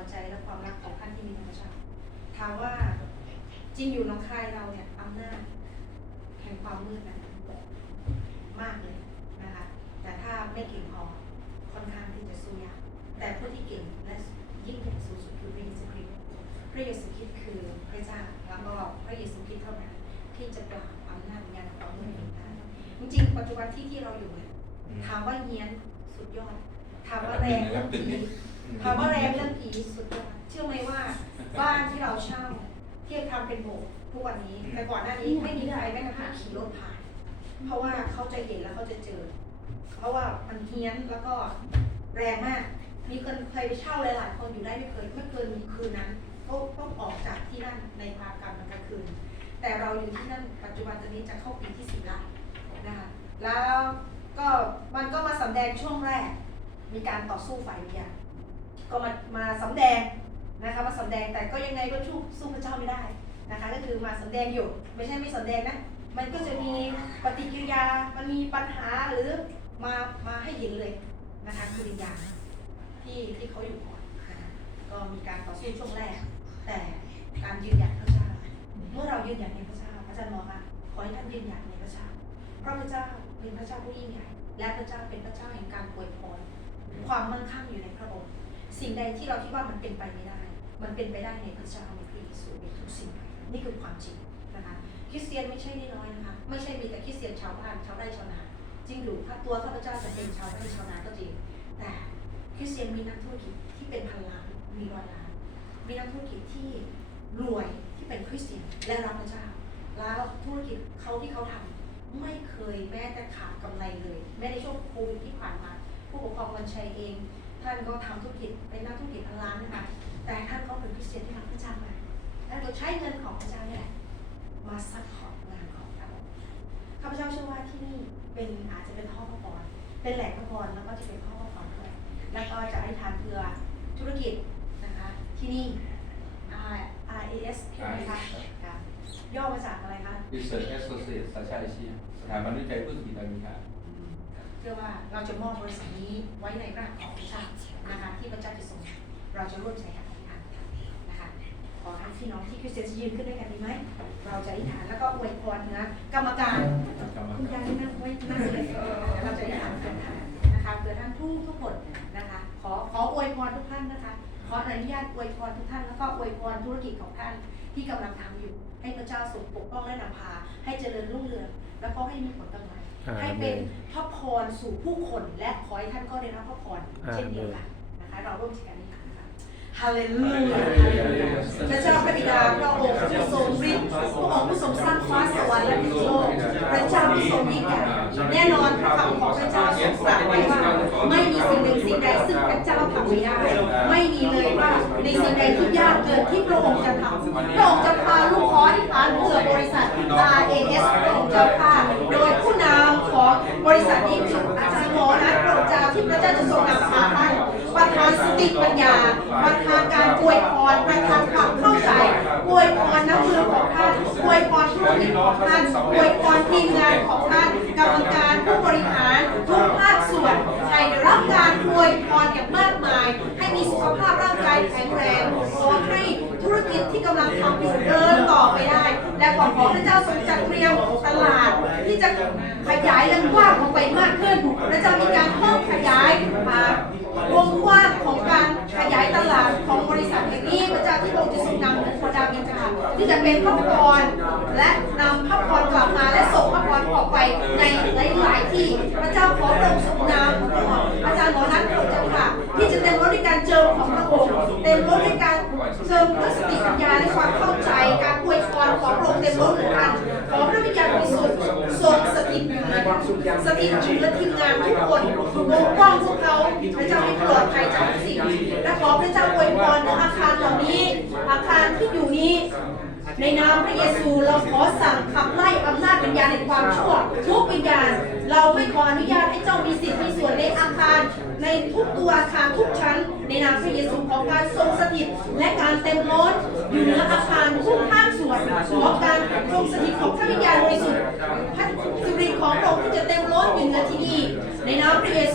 หัวใจและความรักของท่านที่มีต่อพระเจ้าถามว่าจริงอยู่น้องคายเราเนี่ยอำนาจแห่งความมืดนะมากเลยนะคะแต่ถ้าไม่เก่งพอค่อนข้างที่จะสู้ยากแต่ผู้ที่เก่งและยิ่งใหญ่สูงสุดคือพระเยซูคริสต์พระเยซูคริสต์คือพระเจ้าแล้วก็พระเยซูคริสต์เท่านั้นที่จะปราบอำนาจวิญญาณความมืดได้จริงๆปัจจุบันที่ที่เราอยู่เนี่ยถามว่าเฮี้ยนสุดยอดถามว่าแรงเรื่องผีถามว่าแรงเรื่องผีสุดยอดเชื่อไหมว่าบ้านที่เราเช่าที่ทำเป็นโบสถ์ทุกวันนี้ แต่ก่อนหน้านี้ไม่มีใครแม้กระทั่งขี่รถผ่าน เพราะว่าเขาจะเห็นแล้วเขาจะเจอ เพราะว่ามันเฮี้ยนแล้วก็แรงมาก มีคนเคยไปเช่าหลายๆคนอยู่ได้ไม่เคยไม่เคยมีคืนนั้นก็ต้องออกจากที่นั่นในภาคกรรมกลางคืน แต่เราอยู่ที่นั่นปัจจุบันตอนนี้จะเข้าปีที่สี่แล้วนะคะแล้วก็มันก็มาสำแดงช่วงแรก มีการต่อสู้ฝ่ายวิญญาณ ก็มามาสำแดงนะคะมาสำแดงแต่ก็ยังไงก็สู้สู้พระเจ้าไม่ได้นะคะ ก็คือมาสำแดงอยู่ ไม่ใช่ไม่สำแดงนะมันก็จะมีปฏิกิริยา มันมีปัญหาหรือมามาให้เห็นเลยนะคะคือวิญญาณที่ที่เขาอยู่ก่อนก็มีการต่อสู้ช่วงแรก แต่การยืนหยัดพระเจ้าเมื่อเรายืนหยัดในพระเจ้าอาจารย์บอกค่ะขอให้ท่านยืนหยัดในพระเจ้าเพราะพระเจ้าเป็นพระเจ้าผู้ยิ่งใหญ่ และพระเจ้าเป็นพระเจ้าแห่งการอวยพรความมั่งคั่งอยู่ในพระองค์ สิ่งใดที่เราคิดว่ามันเป็นไปไม่ได้ มันเป็นไปได้ในพระเจ้าในพระเยซูในทุกสิ่ง นี่คือความจริงนะคะคริสเตียนไม่ใช่น้อยนะคะ ไม่ใช่มีแต่คริสเตียนชาวบ้านชาวไร่ชาวนา จริงหรือถ้าตัวข้าพเจ้าจะเป็นชาวไร่ชาวนาก็จริง แต่คริสเตียนมีนักธุรกิจที่เป็นพันล้านมีร้อยล้าน มีนักธุรกิจที่รวยที่เป็นคริสเตียนและรักพระเจ้า แล้วธุรกิจเขาที่เขาทำไม่เคยแม้แต่ขาดกำไรเลย แม้ในช่วงโควิดที่ผ่านมา ผู้ปกครองวันชัยเอง ท่านก็ทำธุรกิจเป็นนักธุรกิจพันล้านนะคะแต่ท่านก็เป็นคริสเตียนที่รักพระเจ้ามาท่านก็ใช้เงินของพระเจ้านี่แหละมาซัพพอร์ตงานของพระองค์ข้าพเจ้าเชื่อว่าที่นี่เป็นอาจจะเป็นท่อพระพรเป็นแหล่งพระพรแล้วก็จะเป็นท่อพระพรด้วยแล้วก็จะให้ทานเพื่อธุรกิจนะคะที่นี่ R R A S ใช่ไหมคะย่อมาจากอะไรคะ Research Associate สาชาติอาชีพสถาบันวิจัยพืชกิจการมีค่ะ เชื่อว่าเราจะมอบบริษัทนี้ไว้ในร่างของพระเจ้านะคะที่พระเจ้าจะทรงเราจะร่วมใจกันอธิษฐานนะคะขอให้พี่น้องที่คริสเตียนจะยืนขึ้นด้วยกันดีไหมเราจะอธิษฐานแล้วก็อวยพรนะกรรมการกรรมคุณกายารยนั่งไว้นั่งเลยเดี๋ยวเราจะอธิษฐานกันนะคะเกิดท่านทุกทุกคนนะคะ ขอขออวยพรทุกท่านนะคะขออนุญาตอวยพรทุกท่านแล้วก็อวยพรธุรกิจของท่านที่กำลังทำอยู่ ให้พระเจ้าทรงปกป้องและนำพา ให้เจริญรุ่งเรือง แล้วก็ให้มีผลกำไรอาเมนให้เป็นพระพรสู่ผู้คนและขอให้ท่านก็ได้รับพระพรเช่นเดียวกันนะคะเราร่วมใจกันอธิษฐานนะคะฮาเลลูยาฮาเลลูยาพระเจ้าพระบิดาพระองค์ผู้ทรงฤทธิ์พระองค์ผู้ทรงสร้างฟ้าสวรรค์และดินโลกพระเจ้าผู้ทรงยิ่งใหญ่แน่นอนพระคำของพระเจ้าทรงตรัสไว้ว่าไม่มีสิ่งหนึ่งสิ่งใดซึ่งพระเจ้าทำไม่ได้ ไม่มีเลยว่าในสิ่งใดที่ยากเกินที่พระองค์จะทำพระองค์จะพาลูกขอที่ฐาน เพื่อบริษัท RAS พระองค์จะพาโดยผู้นำของบริษัทนี้คืออาจารย์หมอนะพระองเจ้าที่พระเจ้าจะทรงนำพาท่านประธานสติปัญญาประธานการอวยพรประธานความเข้าใจอวยพรน้ำมือของท่านอวยพรธุรกิจของท่านอวยพรทีมงานของท่านกรรมการผู้บริหารทุกภาคส่วน ให้ได้รับการอวยพรอย่างมากมาย ให้มีสุขภาพร่างกายแข็งแรงขอให้ธุรกิจที่กำลังทำอยู่เดินต่อไปได้ และ ขอพระเจ้าทรงจัดเตรียมตลาดที่จะขยายและกว้างออกไปมากขึ้นและจะมีการเพิ่มขยายมาวงกว้างของการขยายตลาดของบริษัทแห่งนี้พระเจ้าที่พระองค์จะทรงนำของพระดาวิญญาณที่จะเป็นพระพรและนำพระพรกลับมาและส่งพระพรออกไปในหลายๆที่พระเจ้าขอพระองค์ทรงนำอาจารย์หมอนัทพระเจ้าค่ะ ที่จะเต็มรถด้วยการเจิมของพระองค์เต็มรถด้วยการเจิมด้วยสติปัญญาและความเข้า เต็มรถเหมือนกัน ขอพระวิญญาณบริสุทธิ์ทรงสถิตอยู่ในสถิตอยู่และทีมงานทุกคนปกป้องพวกเขาพระเจ้าให้ปลอดภัยจากทุกสิ่ง และขอพระเจ้าอวยพรในอาคารเหล่านี้ อาคารที่อยู่นี้ในนามพระเยซูเราขอสั่งขับไล่อำนาจวิญญาณในความชั่วทุกวิญญาณ เราไม่ขออนุญาตให้เจ้ามีสิทธิ์มีส่วนในอาคาร ในทุกตัวอาคารทุกชั้น ในนามพระเยซูของการทรงสถิต และการเต็มล้นอยู่เหนืออาคารทุกภาค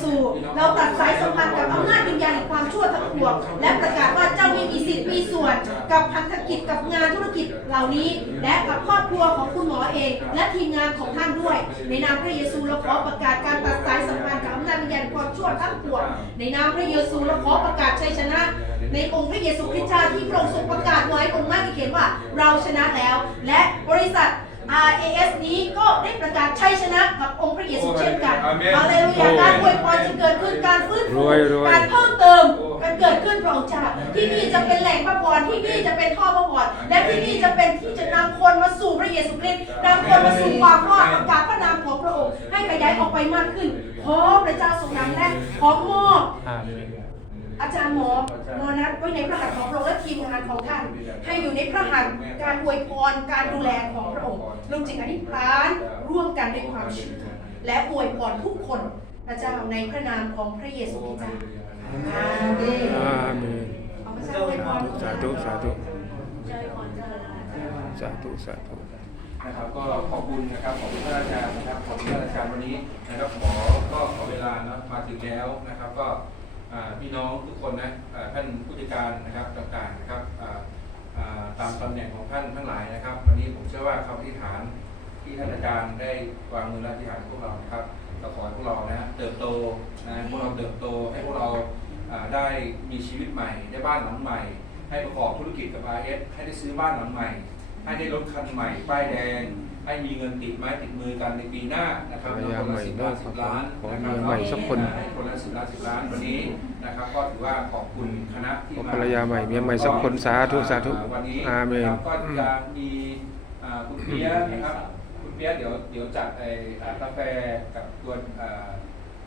ซูเราตัดสายสัมพันธ์กับอำนาจวิญญาณแห่งความชั่วทั้งปวงและประกาศว่าเจ้าไม่มีสิทธิ์มีส่วน กับพันธกิจกับงานธุรกิจเหล่านี้ และกับครอบครัวของคุณหมอเอง และทีมงานของท่านด้วย ในนามพระเยซูเราขอประกาศการตัดสายสัมพันธ์กับอำนาจวิญญาณความชั่วทั้งปวงในนามพระเยซูเราขอประกาศชัยชนะ ในองค์พระเยซูคริสต์เจ้าที่พระองค์ทรงประกาศไว้บนไม้กางเขนว่าเราชนะแล้ว และบริษัท RAS นี้ก็ได้ประกาศชัยชนะกับองค์พระเยซูเช่นกันอาเมนฮาเลลูยาการอวยพรจะเกิดขึ้นการฟื้นรฟูวยรวยการเพิ่มเติมการเกิดขึ้นพระองค์เจ้าที่นี่จะเป็นแหล่งพระพรที่นี่จะเป็นท่อพระพรและที่นี่จะเป็นที่จะนำคนมาสู่พระเยซูคริสต์นำคนมาสู่ความรอดประกาศพระนามของพระองค์ให้ขยายออกไปมากขึ้นขอพระเจ้าทรงนำและขอมอบ อาเมนอาจารย์หมอมอนัทไว้ในพระหัตถ์ของพระองค์และทีมงานของท่าน ให้อยู่ในพระหัตถ์การอวยพรการดูแลของพระองค์ลงจิตอธิษฐานร่วมกันด้วยความเชื่อและอวยพรทุกคนพระเจ้าในพระนามของพระเยซูคริสต์เจ้าอาเมนอาเมนขอพระเจ้าอวยพรสาธุสาธุเจ้าอวยพรเจ้าสาธุสาธุนะครับก็ขอบคุณนะครับขอบคุณท่านอาจารย์นะครับขอบคุณท่านอาจารย์วันนี้นะครับหมอก็ขอเวลานะมาถึงแล้วนะครับก็อ่า พี่น้องทุกคนนะท่านผู้จัดการนะครับต่างๆนะครับตามตำแหน่งของท่านทั้งหลายนะครับ วันนี้ผมเชื่อว่าคำอธิษฐานที่ท่านอาจารย์ได้วางมือและอธิษฐานพวกเรานะครับก็ขอให้พวกเรานะเติบโตนะพวกเราเติบโตให้พวกเราได้มีชีวิตใหม่ ได้บ้านหลังใหม่ ให้ประกอบธุรกิจกับ RS ให้ได้ซื้อบ้านหลังใหม่ ให้ได้รถคันใหม่ ป้ายแดง ให้มีเงินติดไม้ติดมือกันในปีหน้านะครับภรรยาคนใหม่ละสิบด้วล้ายนสิบล้านขอนะครับเมียใหม่สักคนให้คนละสิบล้านสิบล้านวันนี้นะครับก็ถือว่าขอบคุณคณะที่ขอมาภรรยาใหม่เมียใหม่สักคนสาธุสาธุวันนี้อาเมนนะครับก็จะมีอ่าคุณเปียะนะครับคุณเปียะเดี๋ยวเดี๋ยวจัดไอ้อ่ากาแฟกับตัวอ่า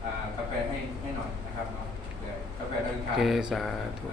อ่ากาแฟให้ให้หน่อยนะครับเนาะเดี๋ยวกาแฟเดินโอทางเคสาธุ